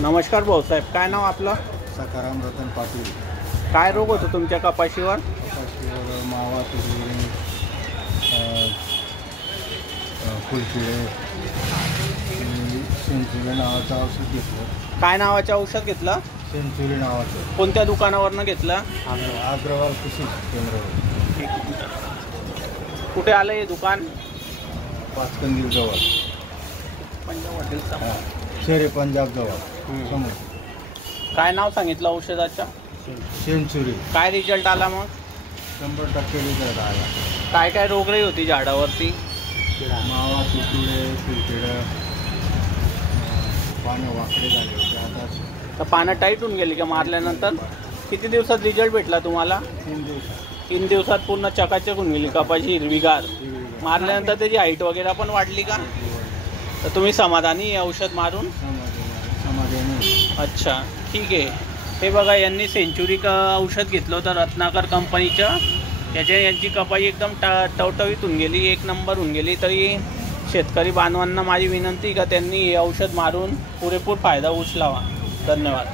नमस्कार भाऊसाहेब, काय नाव आपलं? सखाराम रतन पाटील. काय रोग होतो तुमच्या कपाशीवर? कपाशीवर मावा, तुरी, फुलकिडे, सेंचुरी नावाचं औषध घेतलं. काय नावाचं औषध घेतलं? सेंचुरी नावाचं. कोणत्या दुकानावरनं घेतलं? अग्रवाल कृषी केंद्रावर. कुठे आलं हे दुकान? पाचकंदील जवळ, पंजाब हॉटेल समोर. शेरे पंजाब जवळ समोर. काय नाव सांगितलं औषधाचं? सेंचुरी. काय रिझल्ट आला मग? 100% रिझल्ट आला. काय काय रोगराई होती झाडावरती? मावा, तुकडे, फुलकिडं, पानं वाकडे झाले होते. आता तर पानं टाईट होऊन गेली का मारल्यानंतर? किती दिवसात रिझल्ट भेटला तुम्हाला? 3 दिवसात. 3 दिवसात पूर्ण चकाचक होऊन गेली कपाशी, हिरवीगार. मारल्यानंतर त्याची हाईट वगैरे पण वाढली का? तर तुम्ही समाधानी आहे औषध मारून? समाधानी. अच्छा, ठीक आहे. हे बघा, यांनी सेंचुरी औषध घेतलं होतं रत्नाकर कंपनीचं. यांची कपाई एकदम टवटवीत होऊन गेली, 1 नंबर होऊन गेली. तरी शेतकरी बांधवांना माझी विनंती का त्यांनी हे औषध मारून पुरेपूर फायदा उचलावा. धन्यवाद.